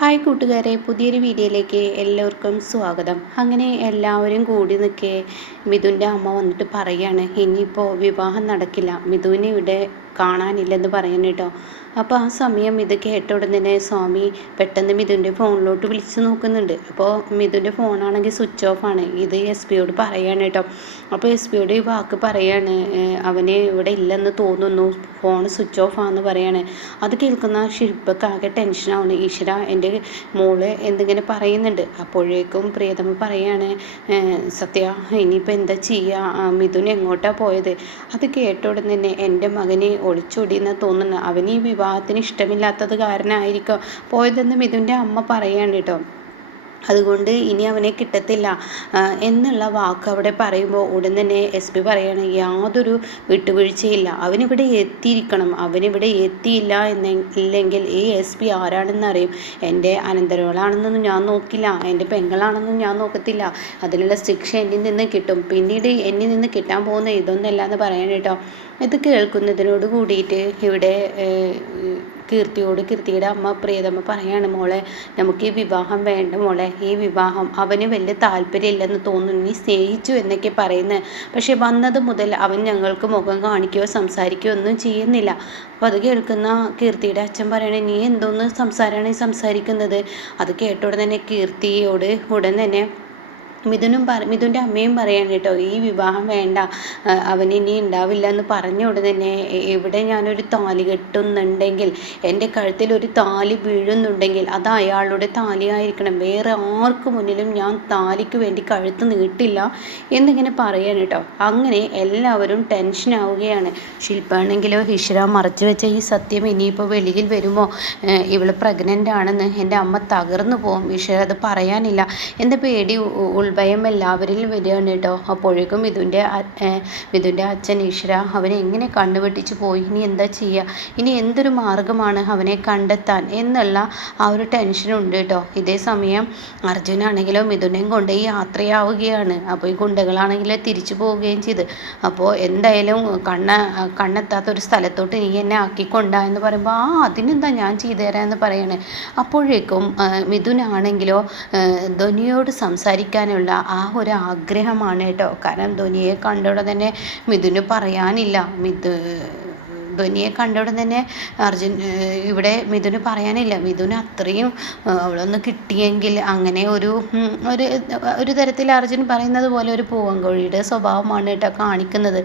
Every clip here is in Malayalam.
ഹായ് കൂട്ടുകാരെ, പുതിയൊരു വീഡിയോയിലേക്ക് എല്ലാവർക്കും സ്വാഗതം. അങ്ങനെ എല്ലാവരും കൂടി നിൽക്കെ മിഥുൻ്റെ അമ്മ വന്നിട്ട് പറയാണ്, ഇനിയിപ്പോൾ വിവാഹം നടക്കില്ല, മിഥുവിനെ ഇവിടെ കാണാനില്ലെന്ന് പറയാൻ കേട്ടോ. അപ്പോൾ ആ സമയം ഇത് കേട്ട ഉടൻ തന്നെ സ്വാമി പെട്ടെന്ന് മിഥുൻ്റെ ഫോണിലോട്ട് വിളിച്ച് നോക്കുന്നുണ്ട്. അപ്പോൾ മിഥുൻ്റെ ഫോണാണെങ്കിൽ സ്വിച്ച് ഓഫ് ആണ്. ഇത് എസ് പിയോട് പറയാണ് കേട്ടോ. അപ്പോൾ എസ് പിയോട് ഈ വാക്ക് പറയാണ്, അവന് ഇവിടെ ഇല്ലെന്ന് തോന്നുന്നു, ഫോൺ സ്വിച്ച് ഓഫ് ആണെന്ന് പറയാണ്. അത് കേൾക്കുന്ന ശില്പക്കാകെ ടെൻഷനാവുന്നു. ഈശ്വര, എൻ്റെ മോള് എന്തിങ്ങനെ പറയുന്നുണ്ട്. അപ്പോഴേക്കും പ്രിയതമ്മ പറയാണ്, സത്യ ഇനിയിപ്പോൾ എന്താ ചെയ്യുക, മിഥുൻ എങ്ങോട്ടാണ് പോയത്? അത് കേട്ട ഉടൻ തന്നെ എൻ്റെ മകനെ ഒളിച്ചോടിയെന്ന് തോന്നുന്നു, അവന് ഈ വിവാഹത്തിന് ഇഷ്ടമില്ലാത്തത് കാരണമായിരിക്കും പോയതെന്ന് മിഥുൻ്റെ അമ്മ പറയാണ് കേട്ടോ. അതുകൊണ്ട് ഇനി അവനെ കിട്ടത്തില്ല എന്നുള്ള വാക്ക് അവിടെ പറയുമ്പോൾ ഉടൻ തന്നെ എസ് പി പറയാണ്, യാതൊരു വിട്ടുവീഴ്ചയില്ല, അവനിവിടെ എത്തിയിരിക്കണം, അവനിവിടെ എത്തിയില്ല ഇല്ലെങ്കിൽ ഈ എസ് പി ആരാണെന്നറിയും. എൻ്റെ അനന്തരവളാണെന്നൊന്നും ഞാൻ നോക്കില്ല, എൻ്റെ പെങ്ങളാണെന്നും ഞാൻ നോക്കത്തില്ല, അതിനുള്ള ശിക്ഷ എന്നിൽ നിന്ന് കിട്ടും, പിന്നീട് എന്നിൽ നിന്ന് കിട്ടാൻ പോകുന്ന ഇതൊന്നല്ല എന്ന് പറയാൻ കേട്ടോ. ഇത് കേൾക്കുന്നതിനോട് കൂടിയിട്ട് ഇവിടെ കീർത്തിയുടെ അമ്മ പ്രിയതമ്മ പറയാണ്, മോളെ നമുക്ക് ഈ വിവാഹം വേണ്ട മോളെ, ഈ വിവാഹം അവന് വലിയ താല്പര്യമില്ലെന്ന് തോന്നുന്നു, നീ സ്നേഹിച്ചു എന്നൊക്കെ പറയുന്നത്, പക്ഷെ വന്നത് മുതൽ അവൻ ഞങ്ങൾക്ക് മുഖം കാണിക്കുകയോ സംസാരിക്കുകയോ ഒന്നും ചെയ്യുന്നില്ല. അപ്പോൾ അത് കേൾക്കുന്ന കീർത്തിയുടെ അച്ഛൻ പറയണേ, നീ എന്തോന്ന് സംസാരമാണ് ഈ സംസാരിക്കുന്നത്? അത് കേട്ട ഉടൻ തന്നെ കീർത്തിയോട് ഉടൻ തന്നെ മിഥുൻ്റെ അമ്മയും പറയാണ് കേട്ടോ, ഈ വിവാഹം വേണ്ട, അവൻ ഇനി ഉണ്ടാവില്ല എന്ന് പറഞ്ഞ ഉടനെ തന്നെ, ഇവിടെ ഞാനൊരു താലി കെട്ടുന്നുണ്ടെങ്കിൽ, എൻ്റെ കഴുത്തിൽ ഒരു താലി വീഴുന്നുണ്ടെങ്കിൽ അത് അയാളുടെ താലിയായിരിക്കണം, വേറെ ആർക്കു മുന്നിലും ഞാൻ താലിക്ക് വേണ്ടി കഴുത്ത് നീട്ടില്ല എന്നിങ്ങനെ പറയാണ് കേട്ടോ. അങ്ങനെ എല്ലാവരും ടെൻഷനാവുകയാണ്. ശില്പാണെങ്കിലോ, ഈശ്വര മറച്ചു വെച്ച ഈ സത്യം ഇനിയിപ്പോൾ വെളിയിൽ വരുമോ, ഇവൾ പ്രഗ്നൻ്റ് ആണെന്ന് എൻ്റെ അമ്മ തകർന്നു പോകും, ഈശ്വര അത് പറയാനില്ല എന്ന പേടി ഭയം എല്ലാവരിലും വരികയാണ് കേട്ടോ. അപ്പോഴേക്കും മിഥുൻ്റെ അച്ഛൻ, ഈശ്വര അവനെ എങ്ങനെ കണ്ണുവെട്ടിച്ച് പോയി, ഇനി എന്താ ചെയ്യുക, ഇനി എന്തൊരു മാർഗമാണ് അവനെ കണ്ടെത്താൻ എന്നുള്ള ആ ഒരു ടെൻഷനുണ്ട് കേട്ടോ. ഇതേ സമയം അർജുനാണെങ്കിലോ മിഥുനെയും കൊണ്ട് ഈ യാത്രയാവുകയാണ്. അപ്പോൾ ഈ ഗുണ്ടകളാണെങ്കിൽ തിരിച്ചു പോവുകയും ചെയ്ത്, അപ്പോൾ എന്തായാലും കണ്ണെത്താത്തൊരു സ്ഥലത്തോട്ട് നീ എന്നെ ആക്കിക്കൊണ്ടാ എന്ന് പറയുമ്പോൾ, അതിനെന്താ ഞാൻ ചെയ്തു തരാമെന്ന് പറയണേ. അപ്പോഴേക്കും മിഥുനാണെങ്കിലോ ധ്വനിയോട് സംസാരിക്കാനുള്ള ആ ഒരു ആഗ്രഹമാണ് കേട്ടോ. കാരണം ധ്വനിയെ കണ്ടോടെ തന്നെ മിഥുന് പറയാനില്ല, ധ്വനിയെ കണ്ടോടെ തന്നെ ഇവിടെ മിഥുന് പറയാനില്ല. മിഥുന് അത്രയും അവളൊന്ന് കിട്ടിയെങ്കിൽ, അങ്ങനെ ഒരു തരത്തിൽ അർജുൻ പറയുന്നത് പോലെ ഒരു പൂവൻകോഴിയുടെ സ്വഭാവമാണ് കേട്ടോ കാണിക്കുന്നത്.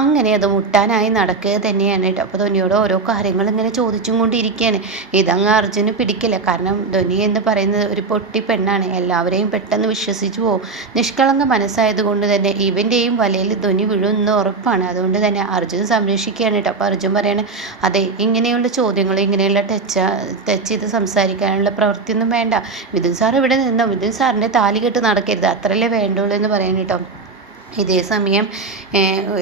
അങ്ങനെ അത് മുട്ടാനായി നടക്കുക തന്നെയാണ് കേട്ടോ. അപ്പോൾ ധ്വനിയോട് ഓരോ കാര്യങ്ങൾ ഇങ്ങനെ ചോദിച്ചും കൊണ്ടിരിക്കുകയാണ്. ഇതങ്ങ് അർജുന് പിടിക്കില്ല. കാരണം ധ്വനി എന്ന് പറയുന്നത് ഒരു പൊട്ടി പെണ്ണാണ്, എല്ലാവരെയും പെട്ടെന്ന് വിശ്വസിച്ച് പോകും. നിഷ്കളങ്ക മനസ്സായതുകൊണ്ട് തന്നെ ഇവൻ്റെയും വലയിൽ ധ്വനി വീഴുമെന്ന് ഉറപ്പാണ്. അതുകൊണ്ട് തന്നെ അർജുൻ സംരക്ഷിക്കുകയാണ് കേട്ടോ. അപ്പോൾ അർജുൻ പറയാണ്, അതെ, ഇങ്ങനെയുള്ള ചോദ്യങ്ങൾ, ഇങ്ങനെയുള്ള ടച്ച് ചെയ്ത് സംസാരിക്കാനുള്ള പ്രവൃത്തിയൊന്നും വേണ്ട, മിഥുൻ സാർ ഇവിടെ നിന്നോ, മിഥുൻ സാറിൻ്റെ താലി കെട്ട് നടക്കരുത്, അത്രയല്ലേ വേണ്ടുള്ളൂ എന്ന് പറയാൻ കേട്ടോ. ഇതേ സമയം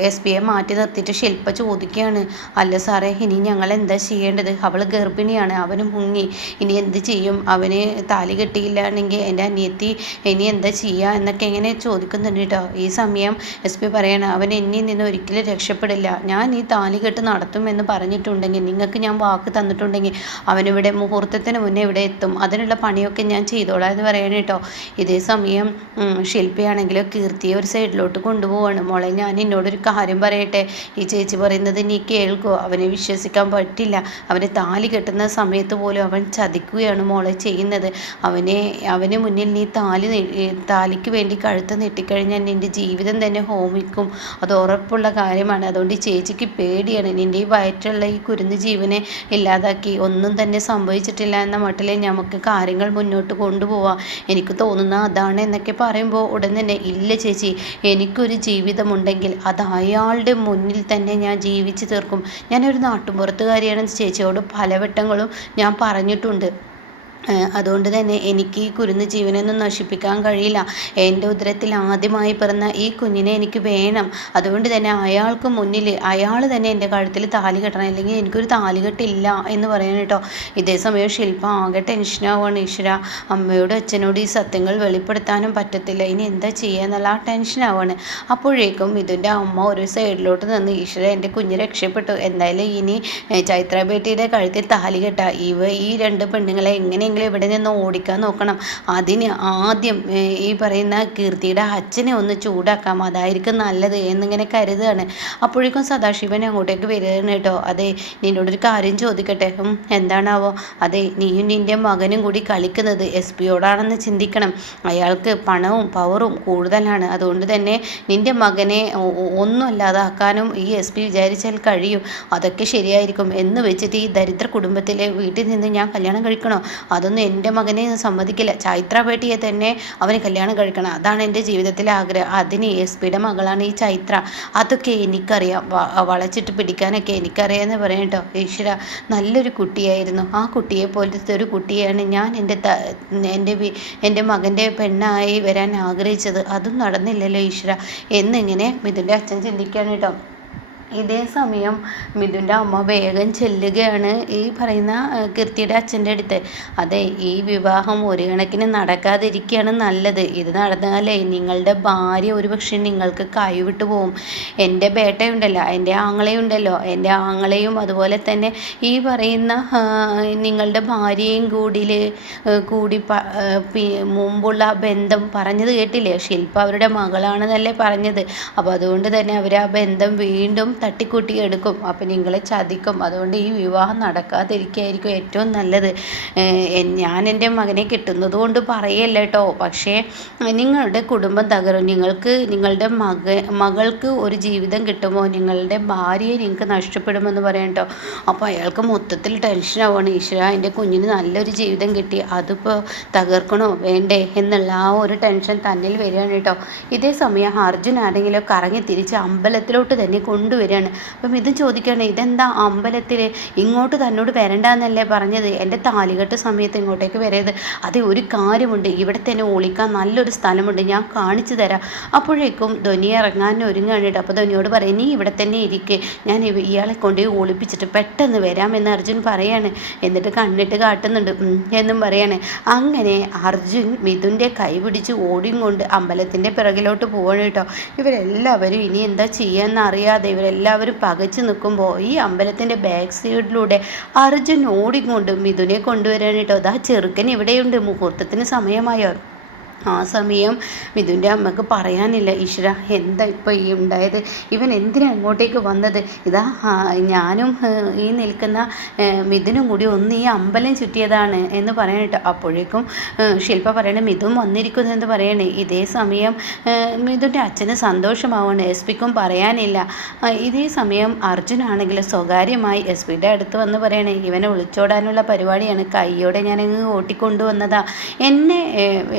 എസ് പിയെ മാറ്റി നിർത്തിയിട്ട് ശില്പ ചോദിക്കുകയാണ്, അല്ല സാറേ, ഇനി ഞങ്ങൾ എന്താ ചെയ്യേണ്ടത്, അവൾ ഗർഭിണിയാണ്, അവന് മുങ്ങി, ഇനി എന്ത് ചെയ്യും, അവന് താലി കെട്ടിയില്ലാണെങ്കിൽ എൻ്റെ അനിയത്തി ഇനി എന്താ ചെയ്യുക എന്നൊക്കെ എങ്ങനെ ചോദിക്കുന്നുണ്ട് കേട്ടോ. ഈ സമയം എസ് പി പറയണം, അവൻ എന്നിൽ നിന്ന് ഒരിക്കലും രക്ഷപ്പെടില്ല, ഞാൻ ഈ താലി കെട്ട് നടത്തുമെന്ന് പറഞ്ഞിട്ടുണ്ടെങ്കിൽ, നിങ്ങൾക്ക് ഞാൻ വാക്ക് തന്നിട്ടുണ്ടെങ്കിൽ അവനിവിടെ മുഹൂർത്തത്തിന് മുന്നേ ഇവിടെ എത്തും, അതിനുള്ള പണിയൊക്കെ ഞാൻ ചെയ്തോളാം എന്ന് പറയണം കേട്ടോ. ഇതേ സമയം ശില്പയാണെങ്കിലോ കീർത്തിയെ ഒരു സൈഡിലോട്ട് കൊണ്ടുപോവാണ്. മോളെ, ഞാൻ എന്നോടൊരു കാര്യം പറയട്ടെ, ഈ ചേച്ചി പറയുന്നത് നീ കേൾക്കുമോ, അവനെ വിശ്വസിക്കാൻ പറ്റില്ല, അവനെ താലി കെട്ടുന്ന സമയത്ത് പോലും അവൻ ചതിക്കുകയാണ് മോളെ ചെയ്യുന്നത്, അവന് മുന്നിൽ നീ താലിക്ക് വേണ്ടി കഴുത്ത് നീട്ടിക്കഴിഞ്ഞാൽ നിൻ്റെ ജീവിതം തന്നെ ഹോമിക്കും, അത് ഉറപ്പുള്ള കാര്യമാണ്. അതുകൊണ്ട് ഈ ചേച്ചിക്ക് പേടിയാണ്, നിൻ്റെ ഈ വയറ്റുള്ള ഈ കുരുന്ന് ജീവനെ ഇല്ലാതാക്കി ഒന്നും തന്നെ സംഭവിച്ചിട്ടില്ല എന്ന മട്ടിലെ നമുക്ക് കാര്യങ്ങൾ മുന്നോട്ട് കൊണ്ടുപോവാം, എനിക്ക് തോന്നുന്ന അതാണ് എന്നൊക്കെ പറയുമ്പോൾ ഉടൻ തന്നെ, ഇല്ല ചേച്ചി, എനിക്കൊരു ജീവിതമുണ്ടെങ്കിൽ അത് അയാളുടെ മുന്നിൽ തന്നെ ഞാൻ ജീവിച്ചു തീർക്കും, ഞാനൊരു നാട്ടുമ്പുറത്തുകാരിയാണെന്ന് ചേച്ചിയോട് പലവട്ടങ്ങളും ഞാൻ പറഞ്ഞിട്ടുണ്ട്, അതുകൊണ്ട് തന്നെ എനിക്ക് ഈ കുരുന്ന് ജീവനൊന്നും നശിപ്പിക്കാൻ കഴിയില്ല, എൻ്റെ ഉദരത്തിൽ ആദ്യമായി പിറന്ന ഈ കുഞ്ഞിനെ എനിക്ക് വേണം, അതുകൊണ്ട് തന്നെ അയാൾക്ക് മുന്നിൽ അയാൾ തന്നെ എൻ്റെ കഴുത്തിൽ താലി കെട്ടണം, അല്ലെങ്കിൽ എനിക്കൊരു താലി കെട്ടില്ല എന്ന് പറയാൻ കേട്ടോ. ഇതേ സമയം ശില്പ ആകെ ടെൻഷനാവുകയാണ്. ഈശ്വര, അമ്മയോടും അച്ഛനോട് ഈ സത്യങ്ങൾ വെളിപ്പെടുത്താനും പറ്റത്തില്ല, ഇനി എന്താ ചെയ്യുക എന്നുള്ള ആ ടെൻഷനാവാണ്. അപ്പോഴേക്കും ഇതിൻ്റെ അമ്മ ഒരു സൈഡിലോട്ട് നിന്ന്, ഈശ്വര എൻ്റെ കുഞ്ഞ് രക്ഷപ്പെട്ടു, എന്തായാലും ഇനി ചൈത്ര ബേട്ടിയുടെ കഴുത്തിൽ താലി കെട്ടാ, ഈ രണ്ട് പെണ്ണുങ്ങളെ എങ്ങനെ എങ്ങനെയെങ്കിലും ഇവിടെ നിന്ന് ഓടിക്കാൻ നോക്കണം. അതിന് ആദ്യം ഈ പറയുന്ന കീർത്തിയുടെ അച്ഛനെ ഒന്ന് ചൂടാക്കാം, അതായിരിക്കും നല്ലത് എന്നിങ്ങനെ കരുതുകയാണ്. അപ്പോഴേക്കും സദാശിവൻ അങ്ങോട്ടേക്ക് വരികയാണ് കേട്ടോ. അതെ, നിന്നോടൊരു കാര്യം ചോദിക്കട്ടെ? എന്താണാവോ? അതെ, നീയും നിൻ്റെ മകനും കൂടി കളിക്കുന്നത് SP-യോടാണെന്ന് ചിന്തിക്കണം. അയാൾക്ക് പണവും പവറും കൂടുതലാണ്. അതുകൊണ്ട് തന്നെ നിൻ്റെ മകനെ ഒന്നും അല്ലാതാക്കാനും ഈ SP വിചാരിച്ചാൽ കഴിയും. അതൊക്കെ ശരിയായിരിക്കും എന്ന് വെച്ചിട്ട് ഈ ദരിദ്ര കുടുംബത്തിലെ വീട്ടിൽ നിന്ന് ഞാൻ കല്യാണം കഴിക്കണോ? അതൊന്നും എൻ്റെ മകനെ സമ്മതിക്കില്ല. ചൈത്ര ബേട്ടിയെ തന്നെ അവന് കല്യാണം കഴിക്കണം. അതാണ് എൻ്റെ ജീവിതത്തിലെ ആഗ്രഹം. അതിന് SP-യുടെ മകളാണ് ഈ ചൈത്ര. അതൊക്കെ എനിക്കറിയാം, വളച്ചിട്ട് പിടിക്കാനൊക്കെ എനിക്കറിയാമെന്ന് പറയാം കേട്ടോ. ഈശ്വര, നല്ലൊരു കുട്ടിയായിരുന്നു. ആ കുട്ടിയെ പോലത്തെ ഒരു കുട്ടിയാണ് ഞാൻ എൻ്റെ മകൻ്റെ പെണ്ണായി വരാൻ ആഗ്രഹിച്ചത്. അതും നടന്നില്ലല്ലോ ഈശ്വര എന്നിങ്ങനെ മിഥുൻ്റെ അച്ഛൻ ചിന്തിക്കുകയാണ് കേട്ടോ. ഇതേ സമയം മിഥുൻ്റെ അമ്മ വേഗം ചെല്ലുകയാണ് ഈ പറയുന്ന കീർത്തിയുടെ അച്ഛൻ്റെ അടുത്ത്. അതെ, ഈ വിവാഹം ഒരു കണക്കിന് നടക്കാതിരിക്കുകയാണ് നല്ലത്. ഇത് നടന്നാലേ നിങ്ങളുടെ ഭാര്യ ഒരുപക്ഷെ നിങ്ങൾക്ക് കൈവിട്ടു പോവും. എൻ്റെ ബേട്ടയുണ്ടല്ലോ, എൻ്റെ ആങ്ങളെയുണ്ടല്ലോ, എൻ്റെ ആങ്ങളെയും അതുപോലെ തന്നെ ഈ പറയുന്ന നിങ്ങളുടെ ഭാര്യയും കൂടി മുമ്പുള്ള ബന്ധം പറഞ്ഞത് കേട്ടില്ലേ? ശില്പ അവരുടെ മകളാണെന്നല്ലേ പറഞ്ഞത്. അപ്പോൾ അതുകൊണ്ട് തന്നെ അവർ ആ ബന്ധം വീണ്ടും തട്ടിക്കൂട്ടി എടുക്കും. അപ്പം നിങ്ങളെ ചതിക്കും. അതുകൊണ്ട് ഈ വിവാഹം നടക്കാതിരിക്കുകയായിരിക്കും ഏറ്റവും നല്ലത്. ഞാൻ എൻ്റെ മകനെ കിട്ടുന്നത് കൊണ്ട് പറയല്ല കേട്ടോ, പക്ഷേ നിങ്ങളുടെ കുടുംബം തകരും. നിങ്ങളുടെ മകൾക്ക് ഒരു ജീവിതം കിട്ടുമോ? നിങ്ങളുടെ ഭാര്യയെ നിങ്ങൾക്ക് നഷ്ടപ്പെടുമെന്ന് പറയാം കേട്ടോ. അപ്പോൾ അയാൾക്ക് മൊത്തത്തിൽ ടെൻഷനാവുകയാണ്. ഈശ്വര, എൻ്റെ കുഞ്ഞിന് നല്ലൊരു ജീവിതം കിട്ടി, അതിപ്പോൾ തകർക്കണോ വേണ്ടേ എന്നുള്ള ആ ഒരു ടെൻഷൻ തന്നിൽ വരികയാണ് കേട്ടോ. ഇതേ സമയം അർജുൻ ആരെങ്കിലും കറങ്ങി തിരിച്ച് അമ്പലത്തിലോട്ട് തന്നെ കൊണ്ടുവരികയാണ്. അപ്പം ഇത് ചോദിക്കുകയാണ്, ഇതെന്താ അമ്പലത്തിൽ ഇങ്ങോട്ട് തന്നോട് വരണ്ടെന്നല്ലേ പറഞ്ഞത്? എൻ്റെ താലികെട്ട് സമയത്ത് ഇങ്ങോട്ടേക്ക് വരരുത്. അതെ, ഒരു കാര്യമുണ്ട്, ഇവിടെ തന്നെ ഒളിക്കാൻ നല്ലൊരു സ്ഥലമുണ്ട്, ഞാൻ കാണിച്ചു തരാം. അപ്പോഴേക്കും ധ്വനി ഇറങ്ങാൻ ഒരുങ്ങാണ്. അപ്പോൾ ധ്വനിയോട് പറയും, നീ ഇവിടെ തന്നെ ഇരിക്കുക, ഞാൻ ഇയാളെ കൊണ്ട് ഒളിപ്പിച്ചിട്ട് പെട്ടെന്ന് വരാമെന്ന് അർജുൻ പറയാണ്. എന്നിട്ട് കണ്ണിട്ട് കാട്ടുന്നുണ്ട് എന്നും പറയാണ്. അങ്ങനെ അർജുൻ മിഥുൻ്റെ കൈ പിടിച്ച് ഓടിയും കൊണ്ട് അമ്പലത്തിൻ്റെ പിറകിലോട്ട് പോവാണ് കേട്ടോ. ഇവരെല്ലാവരും ഇനി എന്താ ചെയ്യാന്ന് അറിയാതെ ഇവരെല്ലാവരും പകച്ചു നിൽക്കുമ്പോൾ ഈ അമ്പലത്തിൻ്റെ ബാക്ക് സൈഡിലൂടെ അർജുൻ ഓടിക്കൊണ്ട് മിഥുനെ കൊണ്ടുവരാൻ കേട്ടോ. അതാ ചെറുക്കൻ ഇവിടെയുണ്ട്, മുഹൂർത്തത്തിന് സമയമായോ? ആ സമയം മിഥുൻ്റെ അമ്മക്ക് പറയാനില്ല. ഈശ്വര, എന്താ ഇപ്പോൾ ഈ ഉണ്ടായത്? ഇവൻ എന്തിനാ അങ്ങോട്ടേക്ക് വന്നത്? ഇതാ ഞാനും ഈ നിൽക്കുന്ന മിഥുനും കൂടി ഒന്ന് ഈ അമ്പലം ചുറ്റിയതാണ് എന്ന് പറയണേട്ടോ. അപ്പോഴേക്കും ശില്പ പറയണേ, മിഥുൻ വന്നിരിക്കുന്നു എന്ന് പറയണേ. ഇതേ സമയം മിഥുൻ്റെ അച്ഛന് സന്തോഷമാവാണ്, SP-ക്കും പറയാനില്ല. ഇതേ സമയം അർജുനാണെങ്കിൽ സ്വകാര്യമായി SP-യുടെ അടുത്ത് വന്ന് പറയണേ, ഇവനെ ഒളിച്ചോടാനുള്ള പരിപാടിയാണ്, കൈയോടെ ഞാനങ്ങ് ഓട്ടിക്കൊണ്ടുവന്നതാ. എന്നെ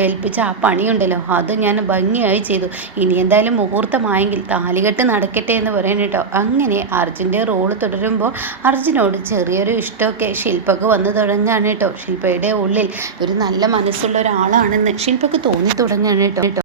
ഏൽപ്പിച്ച ആ പണിയുണ്ടല്ലോ അത് ഞാൻ ഭംഗിയായി ചെയ്തു. ഇനി എന്തായാലും മുഹൂർത്തമായെങ്കിൽ താലികെട്ട് നടക്കട്ടെ എന്ന് പറയാൻ കേട്ടോ. അങ്ങനെ അർജുൻ്റെ റോള് തുടരുമ്പോൾ അർജുനോട് ചെറിയൊരു ഇഷ്ടമൊക്കെ ശില്പക്ക് വന്ന് തുടങ്ങുകയാണ് കേട്ടോ. ശില്പയുടെ ഉള്ളിൽ ഒരു നല്ല മനസ്സുള്ള ഒരാളാണെന്ന് ശില്പക്ക് തോന്നി തുടങ്ങുകയാണ് കേട്ടോ.